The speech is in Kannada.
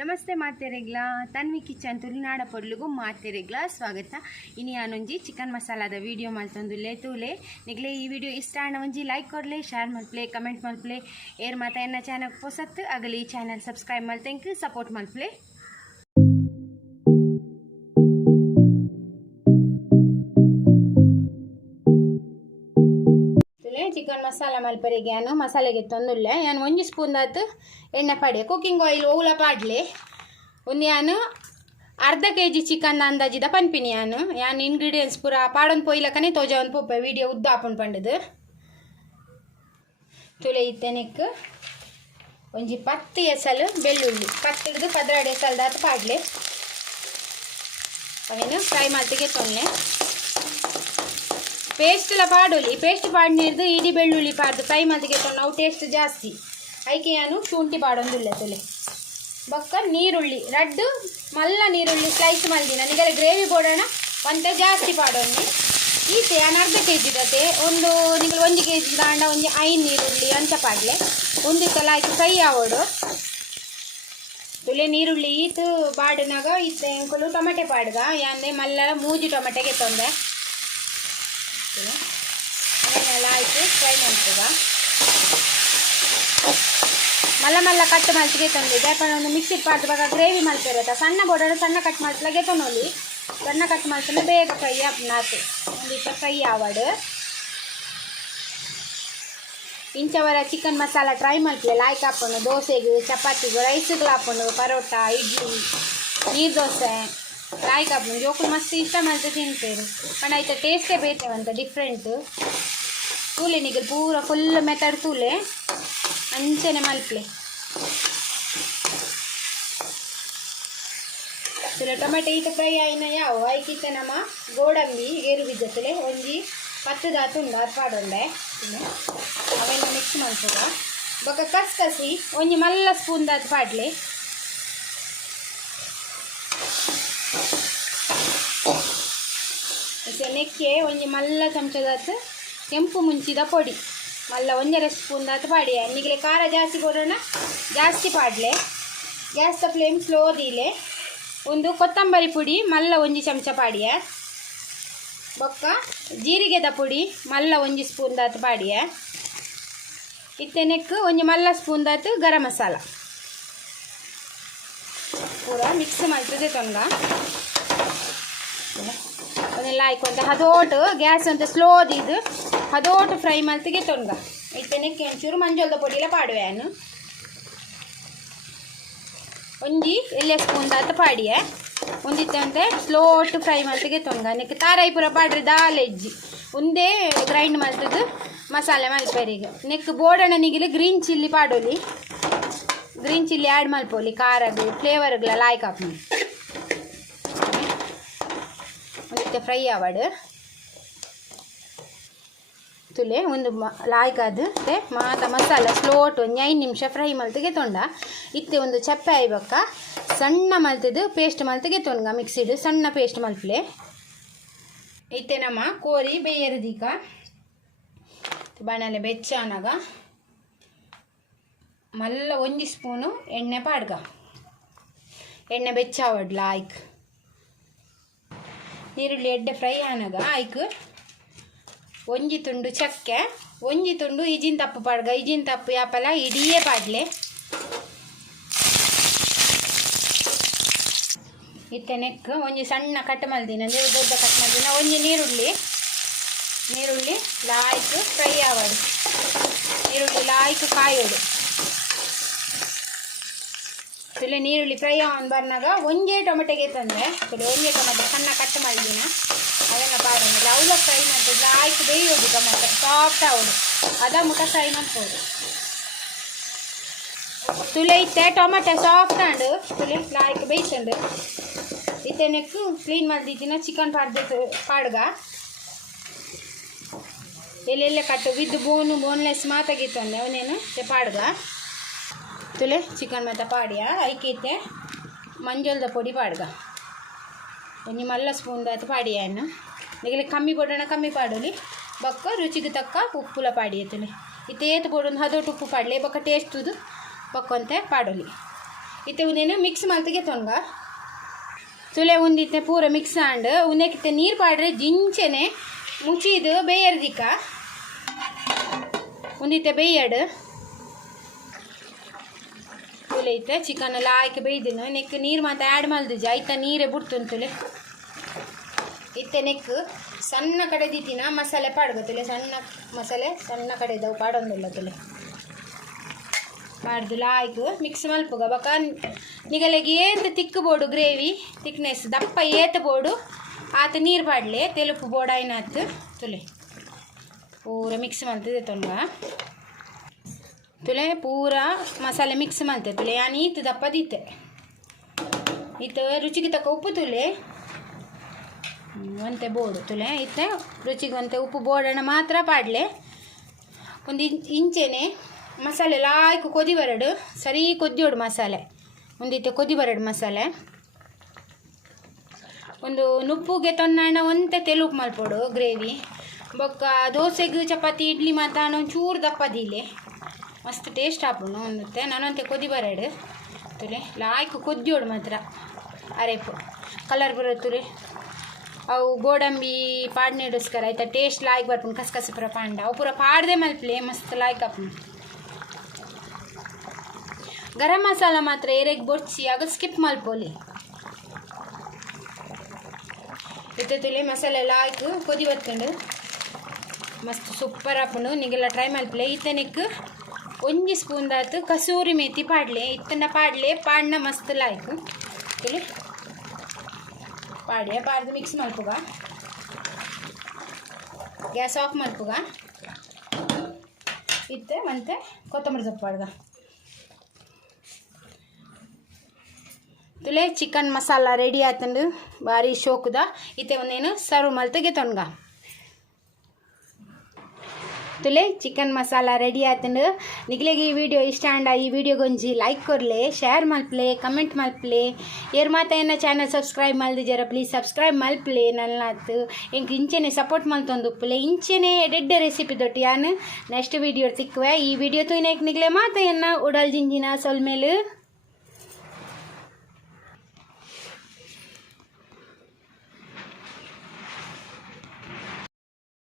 ನಮಸ್ತೆ ಮಾತೆರೆಗ್ಲ ತನ್ವಿ ಕಿಚನ್ ತುಳುನಾಡ ಪೊಡ್ಲುಗು ಮಾತೆರೆಗ್ಲ ಸ್ವಾಗತ. ಇನಿ ಯಾನೊಂಜಿ ಚಿಕನ್ ಮಸಾಲಾದ ವಿಡಿಯೋ ಮಲ್ತೊಂದುಲ್ಲೆ ತೂಲೆ ನಿಗ್ಲೆ ಈ ವಿಡಿಯೋ ಇಷ್ಟ ಆಂಡ ಒಂಜಿ ಲೈಕ್ ಕೊಡ್ಲೆ, ಶೇರ್ ಮಲ್ಪ್ಲೆ, ಕಮೆಂಟ್ ಮಲ್ಪ್ಲೆ. ಏರ್ ಮಾತ ಎನ್ನ ಚಾನಲ್ ಹೊಸತ್ತು ಆಗಲಿ ಈ ಚಾನಲ್ ಸಬ್ಸ್ಕ್ರೈಬ್ ಮಲ್ತೆಂಕ್ ಸಪೋರ್ಟ್ ಮಲ್ಪ್ಲೆ. ಚಿಕನ್ ಮಸಾಲ ಮಲ್ಪರಿಗೆ ಯಾನು ಮಸಾಲೆಗೆ ತಂದುಲ್ಲೆ ಯಾನು ಒಂಜಿ ಸ್ಪೂನ್ ಆತು ಎಣ್ಣೆ ಪಾಡೆ ಕುಕ್ಕಿಂಗ್ ಆಯಿಲ್ ಓವುಲ ಪಾಡ್ಲೆ ಒಂದು ಯಾನು ಅರ್ಧ kg ಚಿಕನ್ ಅಂದಾಜಿದ ಪನ್ಪಿನಿ ಯಾನು ಇಂಗ್ರೀಡಿಯೆಂಟ್ಸ್ ಪೂರ ಪಾಡೊಂದು ಪೊಯ್ಲಕನೆ ತೋಜ ಒಂದು ಪೊಪ್ಪೆ ವಿಡಿಯೋ ಉದ್ದ ಹಾಕೊಂಡು ಪಂಡದು ತುಲೆ ಇತ್ತೆನೆಕ್ ಒಂಜಿ 10 ಎಸಲು ಬೆಳ್ಳುಳ್ಳಿ 10 14 ಎಸಲ್ದಾತು ಪಾಡ್ಲೆ ಅವೇನು ಫ್ರೈ ಮಾಡ್ತಿಗೆ ತೊನ್ನೆ ಪೇಸ್ಟ್ ಎಲ್ಲ ಪಾಡೋಲಿ ಪೇಸ್ಟ್ ಪಾಡ್ನಿರ್ದು ಇಡೀ ಬೆಳ್ಳುಳ್ಳಿ ಪಾಡ್ದು ಫ್ರೈ ಮಾಡ್ತಿಗೆ ನಾವು ಟೇಸ್ಟ್ ಜಾಸ್ತಿ ಐಕೆ ಯಾನು ಶುಂಠಿ ಪಾಡೊಂದಿಲ್ಲ ತುಲೆ ಬೊಕ್ಕ ನೀರುಳ್ಳಿ ರಡ್ಡು ಮಲ್ಲ ನೀರುಳ್ಳಿ ಸ್ಲೈಸ್ ಮಲ್ದಿ ನನಗೆ ಗ್ರೇವಿ ಬೋಡೋಣ ಒಂತೆ ಜಾಸ್ತಿ ಪಾಡೋನಿ ಈತೆ ಯಾನು ಅರ್ಧ kg ಇರತ್ತೆ ಒಂದು ನಿಗಳು 1 kg ದಾಂಡ ಒಂದು 5 ನೀರುಳ್ಳಿ ಅಂತ ಪಾಡ್ಲೆ ಒಂದಿತ್ತಲ್ಲ ಆಯ್ತು ಫ್ರೈ ಆವೋಡು ತುಲೆ ನೀರುಳ್ಳಿ ಈತು ಬಾಡಿನಾಗ ಈತೆ ಎಂಕುಲು ಟೊಮೆಟೆ ಪಾಡ್ಗ ಯಾನೆ ಮಲ್ಲ 3 ಟೊಮೆಟೆಗೆ ತೊಂದೆ ಅದನ್ನೆಲ್ಲ ಆಯಿತು ಫ್ರೈ ಮಾಡ್ತದ ಮಲ್ಲ ಮಲ್ಲ ಕಟ್ ಮಲ್ತಿಗೆ ತಂದಿದ್ದೆ ಯಾಕಂದ್ರೆ ಒಂದು ಮಿಕ್ಸಿಗೆ ಪಾಡ್ದಾಗ ಗ್ರೇವಿ ಮಲ್ತಿರುತ್ತೆ ಸಣ್ಣ ಬೋಡೋಡು ಸಣ್ಣ ಕಟ್ ಮಾಡ್ಲಾಗೆ ತೊನೋಲಿ ಸಣ್ಣ ಕಟ್ ಮಾಡ್ತಾನೆ ಬೇಗ ಫ್ರೈ ಆಪನಾತು ಒಂದಿಷ್ಟು ಫ್ರೈ ಆವಾಡು ಇಂಚವರ ಚಿಕನ್ ಮಸಾಲ ಟ್ರೈ ಮಲ್ಪಲೆ ಲಾಯ್ಕ್ ಹಾಕೊಂಡು ದೋಸೆಗೆ ಚಪಾತಿಗೆ ರೈಸ್ಗಳು ಹಾಕೊಂಡು ಪರೋಟ ಇಡ್ಲಿ ನೀರು ದೋಸೆ ಲಾಯ್ಕ್ ಹಾಕೊಂಡು ಜೋಕುಲು ಮಸ್ತ್ ಇಷ್ಟ ಮಾಡ್ತಾ ತಿಂತೇವೆ ಪಂಡ ಆಯ್ತಾ ಟೇಸ್ಟೇ ಬೇತೇವಂತ ಡಿಫ್ರೆಂಟ್ ತೂಲೆ ನಿಗಲ್ ಪೂರ ಫುಲ್ ಮೆಥಡ್ ತೂಲೆ ಅಂಚನೆ ಮಲ್ಪಲೆ ತುಲೆ ಟೊಮೆಟೊ ಈತ ಫ್ರೈ ಆಯ್ನ ಯಾವ ಐಕಿತ್ತೆ ನಮ್ಮ ಗೋಡಂಬಿ ಗೇರು ಬಿದ್ದತಲೆ ಒಂಜಿ 10 ದಾತು ಉಂಡು ಅದು ಪಾಡೊಂಡೆ ಅವೆಲ್ಲ ಮಿಕ್ಸ್ ಮಾಡ್ತದ ಬೊಕ್ಕ ಕಸಿ ಒಂಜಿ ಮಲ್ಲ ಸ್ಪೂನ್ ದಾತು ಪಾಡ್ಲೆ ನೆಕ್ಕೆ ಒಂಜಿ ಮಲ್ಲ ಚಮಚದಾತು ಕೆಂಪು ಮುಂಚಿದ ಪೊಡಿ ಮಲ್ಲ 1.5 ಸ್ಪೂನ್ ದಾತು ಪಾಡಿಯ ನಿಗಲೆ ಖಾರ ಜಾಸ್ತಿ ಕೊಡೋಣ ಜಾಸ್ತಿ ಪಾಡ್ಲೆ ಗ್ಯಾಸ್ ಫ್ಲೇಮ್ ಸ್ಲೋ ದೀಲೆ ಒಂದು ಕೊತ್ತಂಬರಿ ಪುಡಿ ಮಲ್ಲ 1 ಚಮಚ ಪಾಡಿಯ ಬೊಕ್ಕ ಜೀರಿಗೆದ ಪುಡಿ ಮಲ್ಲ 1 ಸ್ಪೂನ್ ದಾತು ಪಾಡಿಯ ಇತ್ತೆನೆಕ್ ಒಂಜಿ ಮಲ್ಲ ಸ್ಪೂನ್ ದಾತು ಗರಂ ಮಸಾಲ ಪೂರ ಮಿಕ್ಸ್ ಮಾಡ್ತದೆ ತೊಂಗ ಅದೆಲ್ಲ ಆಯ್ಕೊಂತ ಹದೋಟು ಗ್ಯಾಸ್ ಅಂತ ಸ್ಲೋ ದಿದ್ದು ಹದೋಟು ಫ್ರೈ ಮಲ್ತಿಗೆ ತೊಂಗ ಇತ್ತೆನೆಕ್ಕೆ ಒಂಚೂರು ಮಂಜolದ ಪೊಡಿಲ ಪಾಡುವೆ ನಾನು ಒಂಜಿ 1 ಸ್ಪೂನ್ ದಾತು ಪಾಡಿಯೆ ಒಂದಿತ್ತಂತೆ ಸ್ಲೋಟ್ ಫ್ರೈ ಮಲ್ತಿಗೆ ತೊಂಗ ನೆಕ್ಕೆ ತಾರಾಯಿ ಪೂರ ಪಾಡ್ರೆ ದಾಲೆಜ್ಜಿ ಒಂದೇ ಗ್ರೈಂಡ್ ಮಲ್ತದ್ದು ಮಸಾಲೆ ಮಲ್ಪೆರಿಗೆ ನೆಕ್ ಬೋಡಣ ನಿಗಿಲಿ ಗ್ರೀನ್ ಚಿಲ್ಲಿ ಪಾಡೋಲಿ ಗ್ರೀನ್ ಚಿಲ್ಲಿ ಆ್ಯಡ್ ಮಲ್ಪೋಲಿ ಖಾರದು ಫ್ಲೇವರ್ಗಳ ಲಾಯ್ಕ್ ಹಾಕಿ ಒಂದಿತ್ತೆ ಫ್ರೈ ಆವಾಡು ತುಲೆ ಒಂದು ಲಾಯ್ಕ್ ಅದು ಮಾತ ಮಸಾಲ ಸ್ಲೋಟ್ ಒಂದು 5 ನಿಮಿಷ ಫ್ರೈ ಮಲ್ತಿಗೆ ತೊಂಡ ಇತ್ತೆ ಒಂದು ಚಪ್ಪೆ ಆಯ್ಬಕ್ಕ ಸಣ್ಣ ಮಲ್ತದ್ದು ಪೇಸ್ಟ್ ಮಲ್ತಿಗೆ ತೊಂಗ ಮಿಕ್ಸಿಡು ಸಣ್ಣ ಪೇಸ್ಟ್ ಮಲ್ಪಲೆ ಇತ್ತೆ ನಮ್ಮ ಕೋರಿ ಬೇಯರದೀಕ ಬಣಲೆ ಬೆಚ್ಚಾನಾಗ ಮಲ್ಲ 1 ಸ್ಪೂನು ಎಣ್ಣೆ ಪಾಡ್ಗ ಎಣ್ಣೆ ಬೆಚ್ಚಾವಡ್ ಲಾಯ್ಕ್ ನೀರುಳ್ಳಿ ಎಡ್ಡೆ ಫ್ರೈ ಆನಾಗ ಆಯ್ಕೆ 1 ತುಂಡು ಚಕ್ಕೆ 1 ತುಂಡು ಇಜಿನ್ ತಪ್ಪು ಪಾಡ್ಗ ಇಜಿನ್ ತಪ್ಪು ಯಾಪಲ ಇಡಿಯೇ ಪಾಡ್ಲೆ ಇತ್ತೆ ನೆಕ್ ಒಂಜಿ ಸಣ್ಣ ಕಟ್ ಮಲ್ದಿನ ದೊಡ್ಡ ಕಟ್ ಮಲ್ದಿನ ಒಂಜಿ ನೀರುಳ್ಳಿ ಲಾಯ್ಕ್ ಫ್ರೈ ಆವಡು ನೀರುಳ್ಳಿ ಲಾಯ್ಕ್ ಕಾಯೋಡು ತುಲೆ ನೀರುಳ್ಳಿ ಫ್ರೈ ಆನ್ ಬರ್ನಾಗ ಒಂಜೇ ಟೊಮೆಟೊಗೆ ತಂದರೆ ತುಲೆ ಒಂಜೇ ಟೊಮೆಟೊ ಸಣ್ಣ ಕಟ್ ಮಾಡಿದಿನ ಅದನ್ನು ಪಾಡೋದಿಲ್ಲ ಅವಳ ಫ್ರೈ ಮಾಡ್ತದೆ ಲಾಯ್ಕ್ ಬೇಯೋದು ಟೊಮೆಟೊ ಸಾಫ್ಟ್ ಆಗೋದು ಅದ ಮುಖ ಫ್ರೈ ಮಾಡ್ಬೋದು ತುಲೆ ಇತ್ತೆ ಟೊಮೆಟೊ ಸಾಫ್ಟ್ ಆಂಡು ತುಲೆ ಲಾಯ್ಕ್ ಬೇಯ್ತಂಡು ಇತ್ತೆ ನೆಕ್ಕು ಕ್ಲೀನ್ ಮಾಡಿದ್ದಿನ ಚಿಕನ್ ಪಾಡ್ಗ ಎಲ್ಲೆಲ್ಲ ಕಟ್ಟು ಬಿದ್ದು ಬೋನ್ಲೆಸ್ ಮಾತಾಗಿತ್ತಂದೆ ಅವನೇನು ಪಾಡ್ಗ ತುಲೆ ಚಿಕನ್ ಮಾತ ಪಾಡ್ಯ ಐಕೈತೆ ಮಂಜolದ ಪೊಡಿ ಪಾಡ್ಗ ಒಂಜಿ ಮಲ್ಲ ಸ್ಪೂನ್ ದಾತು ಪಾಡಿಯನ್ನು ನಿಗಲೆ ಕಮ್ಮಿ ಪೊಡೋಣ ಕಮ್ಮಿ ಪಾಡೋಲಿ ಬೊಕ್ಕ ರುಚಿಗೆ ತಕ್ಕ ಉಪ್ಪುಲ ಪಾಡಿಯತ್ತಲೆ ಇತ್ತೇತು ಪೊಡೊಂದು ಹದೋಟು ಉಪ್ಪು ಪಾಡಲಿ ಬೊಕ್ಕ ಟೇಸ್ಟುದು ಬೊಕ್ಕ ಅಂತೆ ಪಾಡೋಲಿ ಇತ್ತೆ ಉಂದೇನು ಮಿಕ್ಸ್ ಮಲ್ತಿಗೆ ತೊನ್ಗ ತುಲೆ ಉಂದಿತ್ತೆ ಪೂರ ಮಿಕ್ಸ್ ಆಂಡ್ ಉಂದಕ್ಕಿತ್ತೆ ನೀರು ಪಾಡ್ರೆ ಜಿಂಚೆನೆ ಮುಚ್ಚಿದು ಬೇಯರ್ದಿಕ್ಕ ಉಂದಿತ್ತೆ ಬೇಯಡ್ ತುಲೆ ಇತ್ತೆ ಚಿಕನ್ ಎಲ್ಲ ಆಯ್ಕೆ ಬೇಯ್ದಿನ ನೆಕ್ ನೀರು ಮಾತ್ರ ಆ್ಯಡ್ ಮಲ್ದಿಜ ಆಯ್ತಾ ನೀರೇ ಬಿಡ್ತುಂತುಲೆ ಇತ್ತೆ ನೆಕ್ ಸಣ್ಣ ಕಡೆ ದಿತ್ತಿನ ಮಸಾಲೆ ಪಾಡ್ಗೊತ್ತಲೆ ಸಣ್ಣ ಮಸಾಲೆ ಸಣ್ಣ ಕಡೆದವು ಪಾಡೊಂದಿಲ್ಲ ತುಲೆ ಪಾಡ್ದುಲ ಆಯ್ತು ಮಿಕ್ಸ್ ಮಲ್ಪುಗ ಬಕ ನಿಗಲೆಗೆ ಏತ್ ತಿಕ್ಕು ಬೋಡು ಗ್ರೇವಿ ತಿಕ್ನೆಸ್ ದಪ್ಪ ಏತ್ ಬೋಡು ಆತ ನೀರು ಪಾಡ್ಲೆ ತೆಲುಪು ಬೋಡ ಏನಾಯ್ತು ತುಲೆ ಪೂರ ಮಿಕ್ಸ್ ಮಲ್ತಿದೆ ತೊಂಗ ತುಲೆ ಪೂರ ಮಸಾಲೆ ಮಿಕ್ಸ್ ಮಲ್ತೆ ತುಲೆ ಯಾನ್ ಈತ್ ದಪ್ಪ ದೀತೆ ಈತ ರುಚಿಗೆ ತಕ್ಕ ಉಪ್ಪು ತುಲೆ ಒಂತೆ ಬೋಡು ತುಲೆ ಇತ್ತೆ ರುಚಿಗೆ ಒಂತೆ ಉಪ್ಪು ಬೋಡಣ ಮಾತ್ರ ಪಾಡ್ಲೆ ಒಂದು ಇಂಚೆನೆ ಮಸಾಲೆ ಲಾಯ್ಕು ಕೊದಿ ಬರಡು ಸರಿ ಕೊದ್ದಿಯೋಡು ಮಸಾಲೆ ಒಂದಿತ್ತೆ ಕೊದಿ ಬರಡು ಮಸಾಲೆ ಒಂದು ನುಪ್ಪುಗೆ ತೊನ್ನಣ್ಣ ಒಂತೆ ತೆಲುಪು ಮಲ್ಪೋಡು ಗ್ರೇವಿ ಬೊಕ್ಕ ದೋಸೆಗೆ ಚಪಾತಿ ಇಡ್ಲಿ ಮಾತಾಣ ಒಂಚೂರು ದಪ್ಪದಿಲೆ ಮಸ್ತ್ ಟೇಸ್ಟ್ ಹಾಪುನು ಒಂದತ್ತೆ ನಾನೊಂತೆ ಕೊದಿ ಬರಡು ತುಲೆ ಲಾಯ್ಕು ಕೊದ್ದಿಯೋಡು ಮಾತ್ರ ಅರೆಪು ಕಲರ್ ಬರುತ್ತುಲೆ ಅವು ಗೋಡಂಬಿ ಪಾಡ್ನೆಡೋಸ್ಕರ ಆಯ್ತಾ ಟೇಸ್ಟ್ ಲಾಯ್ಕ್ ಬರ್ಪುನು ಕಸ ಪೂರ ಪಾಂಡ ಅವು ಪೂರ ಪಾಡ್ದೆ ಮಲ್ಪಲೆ ಮಸ್ತ್ ಲಾಯ್ಕ್ ಹಾಪುನು ಗರಂ ಮಸಾಲ ಮಾತ್ರ ಎರೆಗೆ ಬೊಡ್ಸಿ ಆಗ ಸ್ಕಿಪ್ ಮಲ್ಪೋಲಿ ಇತ್ತೆ ತುಲೆ ಮಸಾಲೆ ಎಲ್ಲ ಆಯ್ತು ಕೊದಿ ಬತ್ಕೊಂಡು ಮಸ್ತ್ ಸೂಪರ್ ಹಾಪುಂಡು ನಿಗೆಲ್ಲ ಟ್ರೈ ಮಲ್ಪಲೆ ಇತ್ತನಿಕ್ ಒಂಜಿ ಸ್ಪೂನ್ ದಾತು ಕಸೂರಿ ಮೇಥಿ ಪಾಡ್ಲೆ ಇತ್ತನ ಪಾಡ್ಲೆ ಪಾಡ್ನ ಮಸ್ತ್ ಲಾಯ್ಕು ತುಲೆ ಪಾಡ್ಯ ಪಾಡ್ದು ಮಿಕ್ಸ್ ಮಲ್ಪುಗ ಗ್ಯಾಸ್ ಆಫ್ ಮಲ್ಪುಗ ಇತ್ತೆ ಮತ್ತೆ ಕೊತ್ತಂಬರಿ ಸೊಪ್ಪು ಪಾಡ್ಗ ತುಲೆ ಚಿಕನ್ ಮಸಾಲ ರೆಡಿ ಆಯ್ತಂಡು ಭಾರಿ ಶೋಕುದ ಇತ್ತೆ ಒಂದೇನು ಸರ್ವ್ ಮಲ್ತೆಗೆ ತೊನ್ಗ ತುಲೆ ಚಿಕನ್ ಮಸಾಲ ರೆಡಿ ಆಯ್ತಂಡು ನಿಗ್ಲೆಗೆ ಈ ವಿಡಿಯೋ ಇಷ್ಟ ಅಂಡ ಈ ವಿಡಿಯೋಗೊಂಜಿ ಲೈಕ್ ಕೊರ್ಲೆ ಶೇರ್ ಮಲ್ಪ್ಲೆ ಕಮೆಂಟ್ ಮಲ್ಪ್ಲೆ ಏರ್ ಮಾತ ಏನ ಚಾನಲ್ ಸಬ್ಸ್ಕ್ರೈಬ್ ಮಲ್ದಿಜರ ಪ್ಲೀಸ್ ಸಬ್ಸ್ಕ್ರೈಬ್ ಮಲ್ಪ್ಲೆ ನಲ್ಲಾತು ಎಂಕ್ ಇಂಚೆನೆ ಸಪೋರ್ಟ್ ಮಲ್ತೊಂದುಪ್ಪಲೆ ಇಂಚೆನೆ ಎಡೆಡ್ಡೆ ರೆಸಿಪಿ ದೊಟ್ಟು ಯಾನು ನೆಕ್ಸ್ಟ್ ವಿಡಿಯೋ ತಿಕ್ಕುವೆ ಈ ವಿಡಿಯೋ ತೂನೆಕ್ ನಿಗ್ಲೆ ಮಾತ ಎನ್ನ ಉಡಲ್ ಜಿಂಜಿನ ಸೊಲ್ಮೇಲು